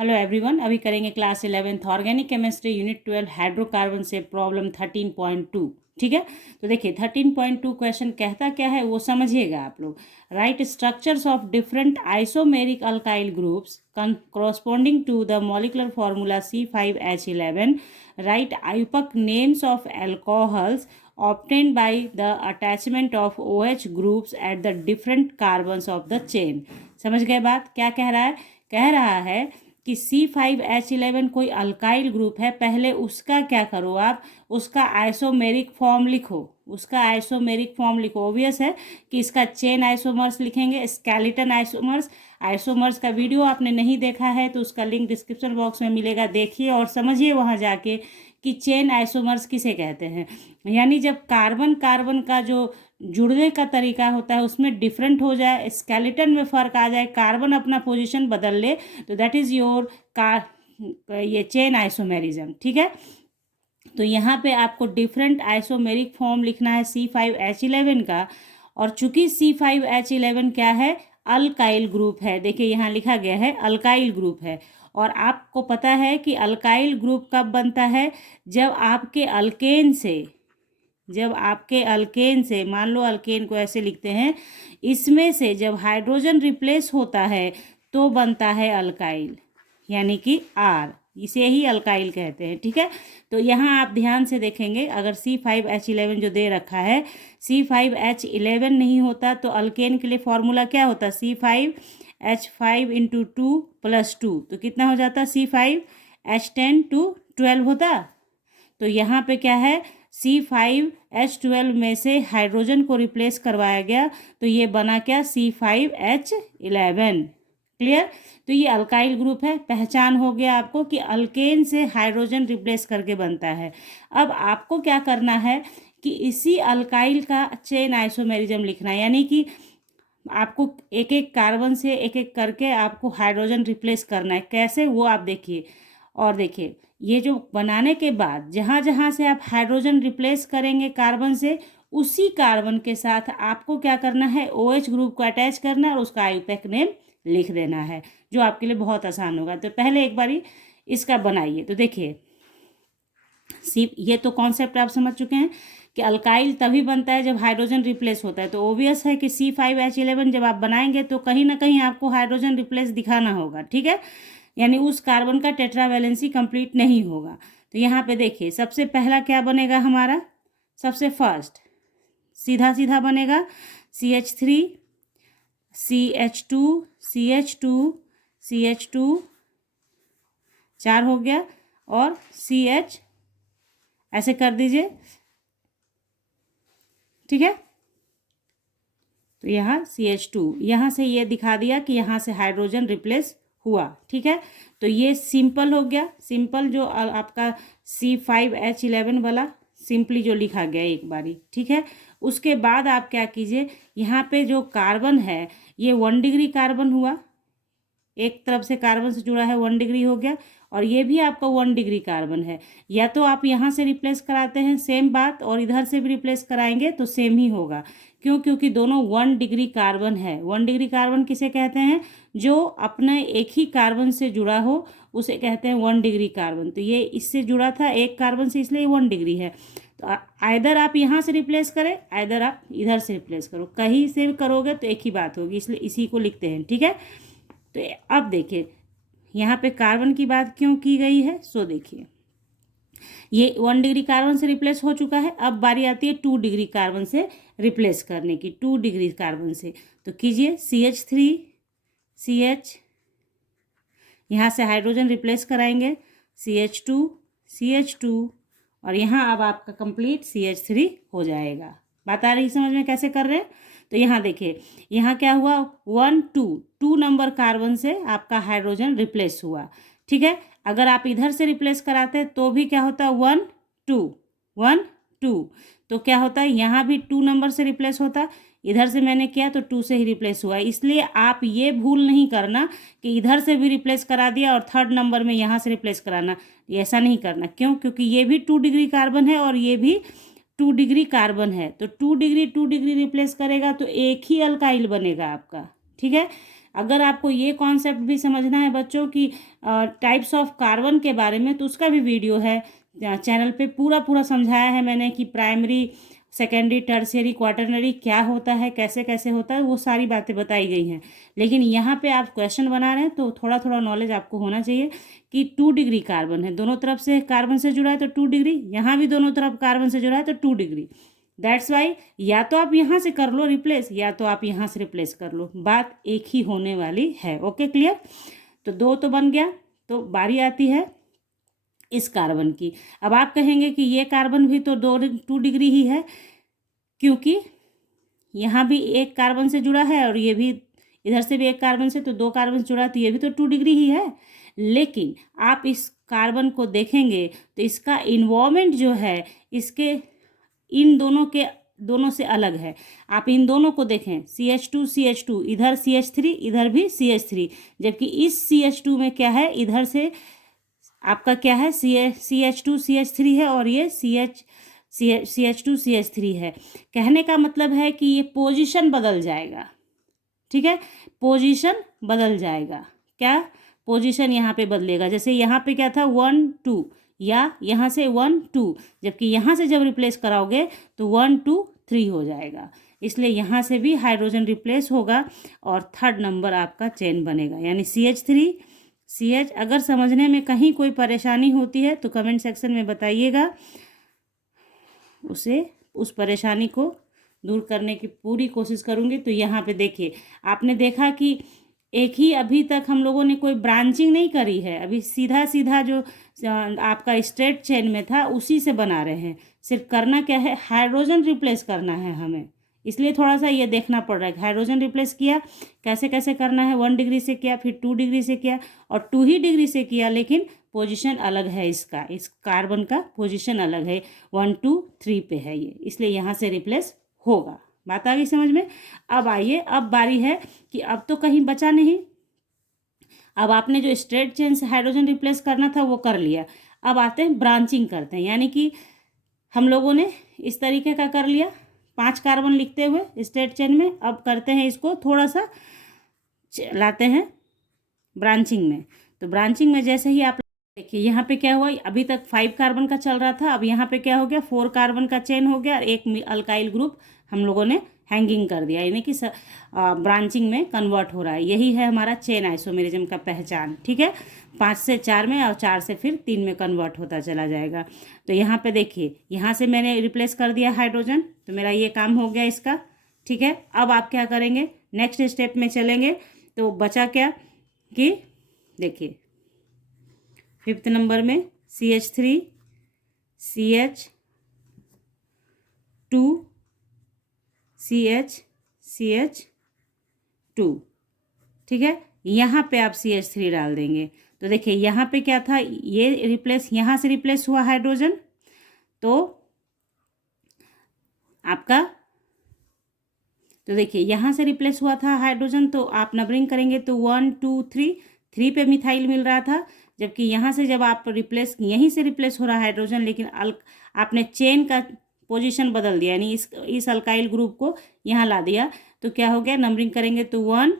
Hello everyone, अभी करेंगे class 11th organic chemistry unit 12 hydrocarbon से प्रॉब्लम 13.2। ठीक है, तो देखिए 13.2 क्वेश्चन कहता क्या है वो समझिएगा आप लोग। Right structures of different isomeric alkyl groups corresponding to the molecular formula C5H11. Write IUPAC names of alcohols obtained by the attachment of OH groups at the different carbons of the chain। समझ गए बात? क्या कह रहा है? कह रहा है कि C5H11 कोई अल्काइल ग्रुप है। पहले उसका क्या करो आप, उसका आइसोमेरिक फॉर्म लिखो। उसका आइसोमेरिक फॉर्म लिखो। ओबियस है कि इसका चेन आइसोमर्स लिखेंगे, स्केलेटन आइसोमर्स। आइसोमर्स का वीडियो आपने नहीं देखा है तो उसका लिंक डिस्क्रिप्शन बॉक्स में मिलेगा, देखिए और समझिए वहाँ जाके कि चेन आइसोमर्स किसे कहते हैं। यानी जब कार्बन कार्बन का जो जुड़ने का तरीका होता है उसमें डिफरेंट हो जाए, स्केलेटन में फ़र्क आ जाए, कार्बन अपना पोजीशन बदल ले, तो दैट इज़ योर ये चेन आइसोमेरिज्म। ठीक है, तो यहाँ पे आपको डिफरेंट आइसोमेरिक फॉर्म लिखना है C5H11 का। और चूंकि C5H11 क्या है, अल्काइल ग्रुप है। देखिए यहाँ लिखा गया है अल्काइल ग्रुप है। और आपको पता है कि अल्काइल ग्रुप कब बनता है, जब आपके अल्केन से मान लो अल्केन को ऐसे लिखते हैं, इसमें से जब हाइड्रोजन रिप्लेस होता है तो बनता है अल्काइल, यानी कि R, इसे ही अल्काइल कहते हैं। ठीक है, तो यहाँ आप ध्यान से देखेंगे, अगर C5H11 जो दे रखा है C5H11 नहीं होता तो अल्केन के लिए फॉर्मूला क्या होता, C5H5 × 2 + 2, तो कितना हो जाता, C5H10 × 12 होता। तो यहाँ पे क्या है, C5H12 में से हाइड्रोजन को रिप्लेस करवाया गया तो ये बना क्या, C5H11। क्लियर? तो ये अल्काइल ग्रुप है। पहचान हो गया आपको कि अल्केन से हाइड्रोजन रिप्लेस करके बनता है। अब आपको क्या करना है कि इसी अल्काइल का चेन आइसोमेरिज्म लिखना है, यानी कि आपको एक एक कार्बन से एक एक करके आपको हाइड्रोजन रिप्लेस करना है। कैसे, वो आप देखिए। और देखिए ये जो बनाने के बाद जहाँ जहाँ से आप हाइड्रोजन रिप्लेस करेंगे कार्बन से, उसी कार्बन के साथ आपको क्या करना है, OH ग्रुप को अटैच करना है और उसका आईयूपैक नेम लिख देना है, जो आपके लिए बहुत आसान होगा। तो पहले एक बारी इसका बनाइए। तो देखिए ये तो कॉन्सेप्ट आप समझ चुके हैं कि अल्काइल तभी बनता है जब हाइड्रोजन रिप्लेस होता है। तो ओबियस है कि C5H11 जब आप बनाएंगे तो कहीं ना कहीं आपको हाइड्रोजन रिप्लेस दिखाना होगा। ठीक है, यानी उस कार्बन का टेट्रावैलेंसी कंप्लीट नहीं होगा। तो यहाँ पे देखिए सबसे पहला क्या बनेगा हमारा, सबसे फर्स्ट सीधा सीधा बनेगा CH3 CH2 CH2 CH2, 4 हो गया, और CH ऐसे कर दीजिए। ठीक है, तो यहाँ CH2, यहाँ से ये दिखा दिया कि यहाँ से हाइड्रोजन रिप्लेस हुआ। ठीक है, तो ये सिंपल हो गया। सिंपल जो आपका C5H11 वाला सिंपली जो लिखा गया एक बारी। ठीक है, उसके बाद आप क्या कीजिए, यहाँ पे जो कार्बन है ये 1 डिग्री कार्बन हुआ, एक तरफ से कार्बन से जुड़ा है 1 डिग्री हो गया, और ये भी आपका 1 डिग्री कार्बन है। या तो आप यहाँ से रिप्लेस कराते हैं सेम बात, और इधर से भी रिप्लेस कराएंगे तो सेम ही होगा। क्यों? क्योंकि दोनों 1 डिग्री कार्बन है। 1 डिग्री कार्बन किसे कहते हैं, जो अपने एक ही कार्बन से जुड़ा हो उसे कहते हैं 1 डिग्री कार्बन। तो ये इससे जुड़ा था एक कार्बन से, इसलिए 1 डिग्री है। तो आइदर आप यहाँ से रिप्लेस करें, आइदर आप इधर से रिप्लेस करो, कहीं से भी करोगे तो एक ही बात होगी, इसलिए इसी को लिखते हैं। ठीक है, तो अब देखिए यहाँ पे कार्बन की बात क्यों की गई है। सो देखिए ये 1 डिग्री कार्बन से रिप्लेस हो चुका है। अब बारी आती है 2 डिग्री कार्बन से रिप्लेस करने की। 2 डिग्री कार्बन से तो कीजिए CH3 CH, यहाँ से हाइड्रोजन रिप्लेस कराएंगे CH2 CH2, और यहाँ अब आपका कंप्लीट CH3 हो जाएगा। बात आ रही समझ में कैसे कर रहे हैं। तो यहाँ देखिए यहाँ क्या हुआ, 1 2 नंबर कार्बन से आपका हाइड्रोजन रिप्लेस हुआ। ठीक है, अगर आप इधर से रिप्लेस कराते तो भी क्या होता, 1 2, तो क्या होता है, यहाँ भी 2 नंबर से रिप्लेस होता। इधर से मैंने किया तो 2 से ही रिप्लेस हुआ। इसलिए आप ये भूल नहीं करना कि इधर से भी रिप्लेस करा दिया और 3rd नंबर में यहाँ से रिप्लेस कराना, ऐसा नहीं करना। क्यों? क्योंकि ये भी 2 डिग्री कार्बन है और ये भी 2 डिग्री कार्बन है। तो 2 डिग्री रिप्लेस करेगा तो एक ही अल्काइल बनेगा आपका। ठीक है, अगर आपको ये कॉन्सेप्ट भी समझना है बच्चों की टाइप्स ऑफ कार्बन के बारे में, तो उसका भी वीडियो है चैनल पे, पूरा पूरा समझाया है मैंने कि प्राइमरी, सेकेंडरी, टर्शियरी, क्वाटरनरी क्या होता है, कैसे कैसे होता है, वो सारी बातें बताई गई हैं। लेकिन यहाँ पे आप क्वेश्चन बना रहे हैं तो थोड़ा थोड़ा नॉलेज आपको होना चाहिए कि 2 डिग्री कार्बन है, दोनों तरफ से कार्बन से जुड़ा है तो 2 डिग्री, यहाँ भी दोनों तरफ कार्बन से जुड़ा है तो 2 डिग्री। दैट्स वाई या तो आप यहाँ से कर लो रिप्लेस, या तो आप यहाँ से रिप्लेस कर लो, बात एक ही होने वाली है। Okay, clear? तो 2 तो बन गया। तो बारी आती है इस कार्बन की। अब आप कहेंगे कि ये कार्बन भी तो 2 डिग्री ही है, क्योंकि यहाँ भी एक कार्बन से जुड़ा है और ये भी इधर से भी एक कार्बन से, तो 2 कार्बन से जुड़ा है, तो ये भी तो 2 डिग्री ही है। लेकिन आप इस कार्बन को देखेंगे तो इसका इन्वॉल्वमेंट जो है इसके इन दोनों से अलग है। आप इन दोनों को देखें, CH2 इधर CH3 इधर भी CH3, जबकि इस CH2 में क्या है, इधर से आपका क्या है, CH2 CH3 है और ये CH2 CH3 है। कहने का मतलब है कि ये पोजीशन बदल जाएगा। ठीक है, पोजीशन बदल जाएगा। क्या पोजीशन यहाँ पे बदलेगा? जैसे यहाँ पे क्या था 1 2, या यहाँ से 1 2, जबकि यहाँ से जब रिप्लेस कराओगे तो 1 2 3 हो जाएगा। इसलिए यहाँ से भी हाइड्रोजन रिप्लेस होगा और 3rd नंबर आपका चेन बनेगा, यानी CH3 CH। अगर समझने में कहीं कोई परेशानी होती है तो कमेंट सेक्शन में बताइएगा, उस परेशानी को दूर करने की पूरी कोशिश करूँगी। तो यहाँ पे देखिए, आपने देखा कि एक ही अभी तक हम लोगों ने कोई ब्रांचिंग नहीं करी है, अभी सीधा सीधा जो आपका स्ट्रेट चेन में था उसी से बना रहे हैं। सिर्फ करना क्या है, हाइड्रोजन रिप्लेस करना है हमें, इसलिए थोड़ा सा ये देखना पड़ रहा है। हाइड्रोजन रिप्लेस किया, कैसे कैसे करना है, 1 डिग्री से किया, फिर 2 डिग्री से किया और 2 ही डिग्री से किया, लेकिन पोजीशन अलग है इसका, इस कार्बन का पोजीशन अलग है, 1 2 3 पे है ये, इसलिए यहाँ से रिप्लेस होगा। बात आ गई समझ में? अब आइए, अब बारी है कि अब तो कहीं बचा नहीं, अब आपने जो स्ट्रेट चेन से हाइड्रोजन रिप्लेस करना था वो कर लिया। अब आते हैं ब्रांचिंग करते हैं, यानी कि हम लोगों ने इस तरीके का कर लिया, 5 कार्बन लिखते हुए स्ट्रेट चेन में। अब करते हैं इसको थोड़ा सा लाते हैं ब्रांचिंग में। तो ब्रांचिंग में जैसे ही आप देखिए, यहाँ पे क्या हुआ, अभी तक 5 कार्बन का चल रहा था, अब यहाँ पे क्या हो गया, 4 कार्बन का चेन हो गया और एक अल्काइल ग्रुप हम लोगों ने हैंगिंग कर दिया, यानी कि ब्रांचिंग में कन्वर्ट हो रहा है। यही है हमारा चेन आइसोमेरिज्म का पहचान। ठीक है, 5 से 4 में और 4 से फिर 3 में कन्वर्ट होता चला जाएगा। तो यहाँ पे देखिए, यहाँ से मैंने रिप्लेस कर दिया हाइड्रोजन, तो मेरा ये काम हो गया इसका। ठीक है, अब आप क्या करेंगे, नेक्स्ट स्टेप में चलेंगे। तो बचा क्या कि देखिए 5th नंबर में CH3 CH2 CH2। ठीक है, यहाँ पे आप CH3 डाल देंगे। तो देखिए यहाँ पे क्या था, ये रिप्लेस, यहाँ से रिप्लेस हुआ हाइड्रोजन, तो आपका, तो देखिए यहाँ से रिप्लेस हुआ था हाइड्रोजन, तो आप नंबरिंग करेंगे तो 1 2 3, 3 पे मिथाइल मिल रहा था, जबकि यहाँ से जब आप रिप्लेस, यहीं से रिप्लेस हो रहा है हाइड्रोजन, लेकिन आपने चेन का पोजीशन बदल दिया, यानी इस अल्काइल ग्रुप को यहाँ ला दिया, तो क्या हो गया, नंबरिंग करेंगे तो 1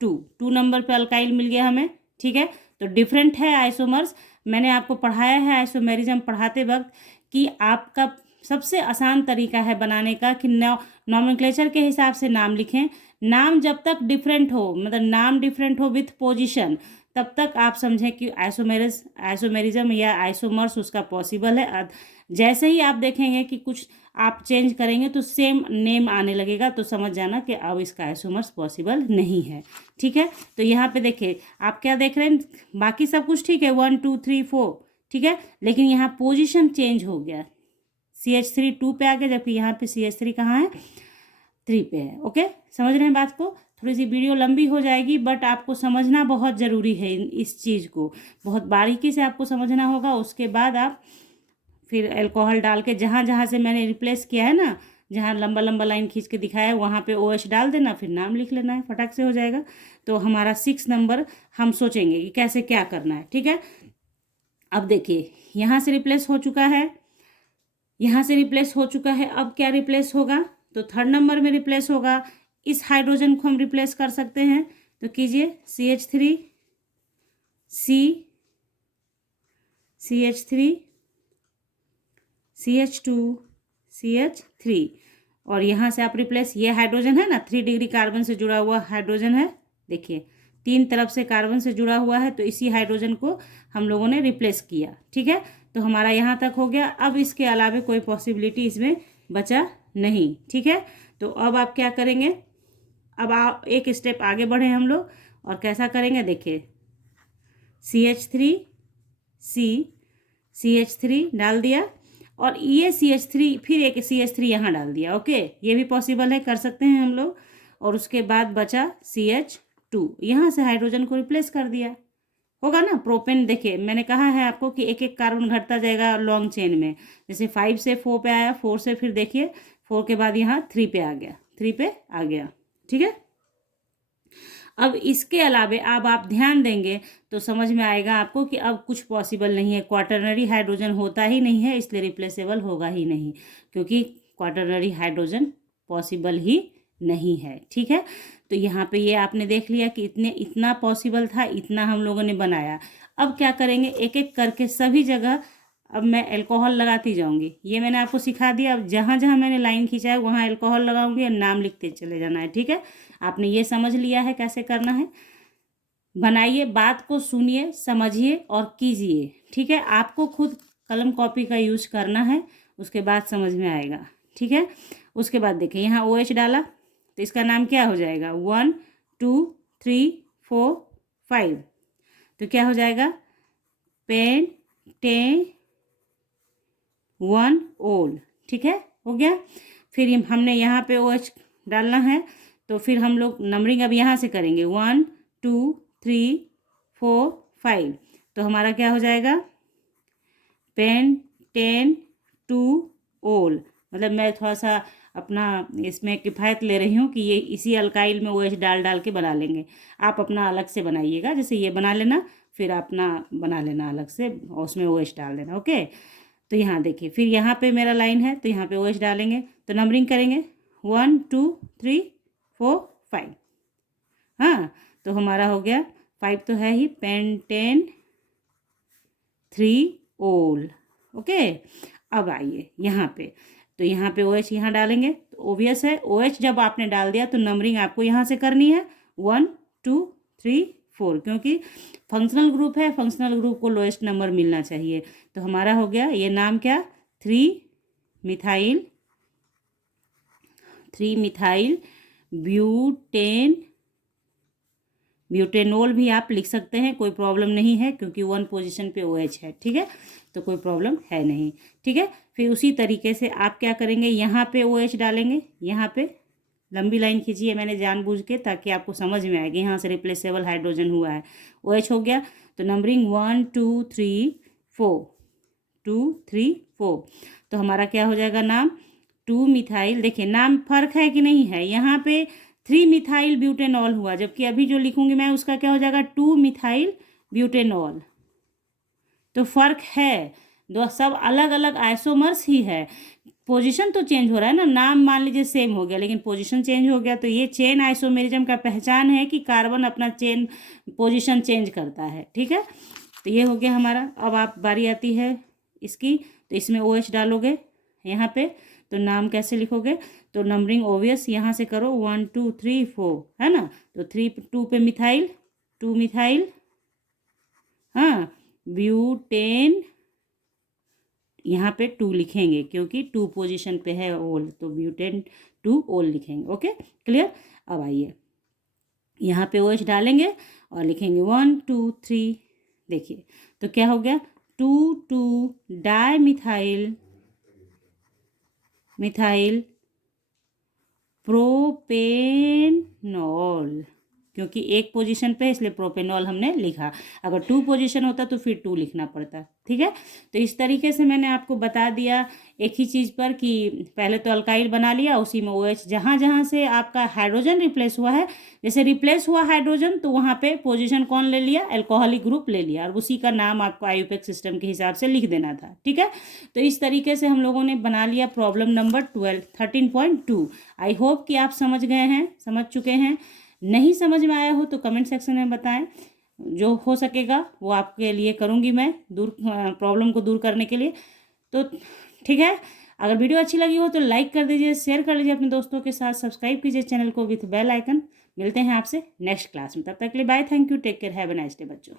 2 नंबर पे अल्काइल मिल गया हमें। ठीक है, तो डिफरेंट है आइसोमर्स। मैंने आपको पढ़ाया है आइसोमेरिज्म पढ़ाते वक्त कि आपका सबसे आसान तरीका है बनाने का कि नॉमेनक्लेचर के हिसाब से नाम लिखें। नाम जब तक डिफरेंट हो, मतलब नाम डिफरेंट हो विथ पोजीशन, तब तक आप समझें कि आइसोमेरिज्म या आइसोमर्स उसका पॉसिबल है। जैसे ही आप देखेंगे कि कुछ आप चेंज करेंगे तो सेम नेम आने लगेगा, तो समझ जाना कि अब इसका आइसोमर्स पॉसिबल नहीं है। ठीक है, तो यहाँ पे देखिए आप क्या देख रहे हैं, बाकी सब कुछ ठीक है, 1 2 3 4, ठीक है, लेकिन यहाँ पोजीशन चेंज हो गया, CH3 2 पे आ गया, जबकि यहाँ पे CH3 कहाँ है, 3 पे है। ओके, समझ रहे हैं बात को? थोड़ी सी वीडियो लंबी हो जाएगी, बट आपको समझना बहुत ज़रूरी है, इस चीज़ को बहुत बारीकी से आपको समझना होगा। उसके बाद आप फिर अल्कोहल डाल के, जहाँ जहाँ से मैंने रिप्लेस किया है ना, जहाँ लंबा लंबा लाइन खींच के दिखाया है, वहाँ पे OH डाल देना, फिर नाम लिख लेना है, फटाक से हो जाएगा। तो हमारा 6 नंबर हम सोचेंगे कि कैसे क्या करना है। ठीक है, अब देखिए यहाँ से रिप्लेस हो चुका है, यहाँ से रिप्लेस हो चुका है, अब क्या रिप्लेस होगा, तो 3rd नंबर में रिप्लेस होगा। इस हाइड्रोजन को हम रिप्लेस कर सकते हैं, तो कीजिए CH3 CH3 CH2 CH3 और यहाँ से आप रिप्लेस, ये हाइड्रोजन है ना 3 डिग्री कार्बन से जुड़ा हुआ हाइड्रोजन है, देखिए 3 तरफ से कार्बन से जुड़ा हुआ है, तो इसी हाइड्रोजन को हम लोगों ने रिप्लेस किया। ठीक है, तो हमारा यहाँ तक हो गया। अब इसके अलावा कोई पॉसिबिलिटी इसमें बचा नहीं। ठीक है, तो अब आप क्या करेंगे, अब आप एक स्टेप आगे बढ़े हम लोग, और कैसा करेंगे देखिए, CH3 CH3 डाल दिया, और ये CH3 फिर एक CH3 यहाँ डाल दिया। ओके, ये भी पॉसिबल है, कर सकते हैं हम लोग। और उसके बाद बचा CH2, यहाँ से हाइड्रोजन को रिप्लेस कर दिया, होगा ना। प्रोपेन देखिए मैंने कहा है आपको कि एक एक कार्बन घटता जाएगा लॉन्ग चेन में, जैसे 5 से 4 पे आया, 4 से फिर देखिए 4 के बाद यहाँ 3 पे आ गया, 3 पे आ गया। ठीक है, अब इसके अलावे अब आप ध्यान देंगे तो समझ में आएगा आपको कि अब कुछ पॉसिबल नहीं है, क्वाटरनरी हाइड्रोजन होता ही नहीं है, इसलिए रिप्लेसेबल होगा ही नहीं, क्योंकि क्वाटरनरी हाइड्रोजन पॉसिबल ही नहीं है। ठीक है, तो यहाँ पे ये आपने देख लिया कि इतना पॉसिबल था, इतना हम लोगों ने बनाया। अब क्या करेंगे, एक एक करके सभी जगह अब मैं अल्कोहल लगाती जाऊंगी। ये मैंने आपको सिखा दिया, अब जहाँ जहाँ मैंने लाइन खींचा है वहाँ अल्कोहल लगाऊंगी और नाम लिखते चले जाना है। ठीक है, आपने ये समझ लिया है कैसे करना है। बनाइए, बात को सुनिए, समझिए और कीजिए। ठीक है, आपको खुद कलम कॉपी का यूज करना है, उसके बाद समझ में आएगा। ठीक है, उसके बाद देखिए यहाँ OH डाला, तो इसका नाम क्या हो जाएगा, 1 2 3 4 5, तो क्या हो जाएगा, पेंटेनॉल। ठीक है, हो गया। फिर हमने यहाँ पे OH डालना है, तो फिर हम लोग नंबरिंग अब यहाँ से करेंगे, 1 2 3 4 5, तो हमारा क्या हो जाएगा, पेंटेनॉल। मतलब मैं थोड़ा सा अपना इसमें किफ़ायत ले रही हूँ कि ये इसी अल्काइल में OH डाल डाल के बना लेंगे। आप अपना अलग से बनाइएगा, जैसे ये बना लेना, फिर अपना बना लेना अलग से और उसमें OH डाल देना। ओके, तो यहाँ देखिए, फिर यहाँ पे मेरा लाइन है, तो यहाँ पे OH डालेंगे, तो नंबरिंग करेंगे 1 2 3 4 5। हाँ, तो हमारा हो गया 5 तो है ही, पेंटेन-3-ओल। ओके, अब आइए यहाँ पे, तो यहाँ पे OH यहाँ डालेंगे, तो ओबियस है OH जब आपने डाल दिया तो नंबरिंग आपको यहाँ से करनी है 1 2 3 4, क्योंकि फंक्शनल ग्रुप है, फंक्शनल ग्रुप को लोएस्ट नंबर मिलना चाहिए। तो हमारा हो गया ये नाम क्या, 3-मिथाइल ब्यूटेनॉल भी आप लिख सकते हैं, कोई प्रॉब्लम नहीं है, क्योंकि 1 पोजीशन पे OH है। ठीक है, तो कोई प्रॉब्लम है नहीं। ठीक है, फिर उसी तरीके से आप क्या करेंगे, यहाँ पे OH डालेंगे, यहाँ पे लंबी लाइन खींचिए मैंने जानबूझ के, ताकि आपको समझ में आएगी। यहाँ से रिप्लेसेबल हाइड्रोजन हुआ है, OH हो गया, तो नंबरिंग 1 2 3 4 2 3 4, तो हमारा क्या हो जाएगा नाम, 2-मिथाइल। देखिए नाम फर्क है कि नहीं है, यहाँ पे 3-मिथाइल ब्यूटेनॉल हुआ, जबकि अभी जो लिखूंगी मैं उसका क्या हो जाएगा, 2-मिथाइल ब्यूटेनॉल। तो फर्क है, दो सब अलग अलग आइसोमर्स ही है, पोजीशन तो चेंज हो रहा है ना, नाम मान लीजिए सेम हो गया लेकिन पोजीशन चेंज हो गया। तो ये चेन आइसोमेरिज्म का पहचान है कि कार्बन अपना चेन पोजीशन चेंज करता है। ठीक है, तो ये हो गया हमारा। अब आप बारी आती है इसकी, तो इसमें OH डालोगे यहाँ पे, तो नाम कैसे लिखोगे, तो नंबरिंग ओबियस यहाँ से करो 1 2 3 4, है ना, तो 2 पे मिथाइल, 2-मिथाइल, हाँ, ब्यूटेन, यहाँ पे 2 लिखेंगे क्योंकि 2 पोजीशन पे है ओल, तो ब्यूटेन-2-ओल लिखेंगे। Okay, clear. अब आइए यहाँ पे OH डालेंगे और लिखेंगे 1 2 3, देखिए तो क्या हो गया, 2,2-डाई-मिथाइल प्रोपेनॉल, क्योंकि एक पोजीशन पे इसलिए प्रोपेनॉल हमने लिखा, अगर 2 पोजीशन होता तो फिर 2 लिखना पड़ता। ठीक है, तो इस तरीके से मैंने आपको बता दिया एक ही चीज़ पर कि पहले तो अल्काइल बना लिया, उसी में OH जहाँ जहाँ से आपका हाइड्रोजन रिप्लेस हुआ है, जैसे रिप्लेस हुआ हाइड्रोजन तो वहाँ पे पोजीशन कौन ले लिया, अल्कोहलिक ग्रुप ले लिया, और उसी का नाम आपको IUPAC सिस्टम के हिसाब से लिख देना था। ठीक है, तो इस तरीके से हम लोगों ने बना लिया प्रॉब्लम नंबर 13.2। आई होप कि आप समझ गए हैं, समझ चुके हैं। नहीं समझ में आया हो तो कमेंट सेक्शन में बताएं, जो हो सकेगा वो आपके लिए करूँगी मैं, प्रॉब्लम को दूर करने के लिए। तो ठीक है, अगर वीडियो अच्छी लगी हो तो लाइक कर दीजिए, शेयर कर लीजिए अपने दोस्तों के साथ, सब्सक्राइब कीजिए चैनल को विथ बेल आइकन। मिलते हैं आपसे नेक्स्ट क्लास में, तब तक के लिए bye, thank you, take care, have a nice day बच्चों।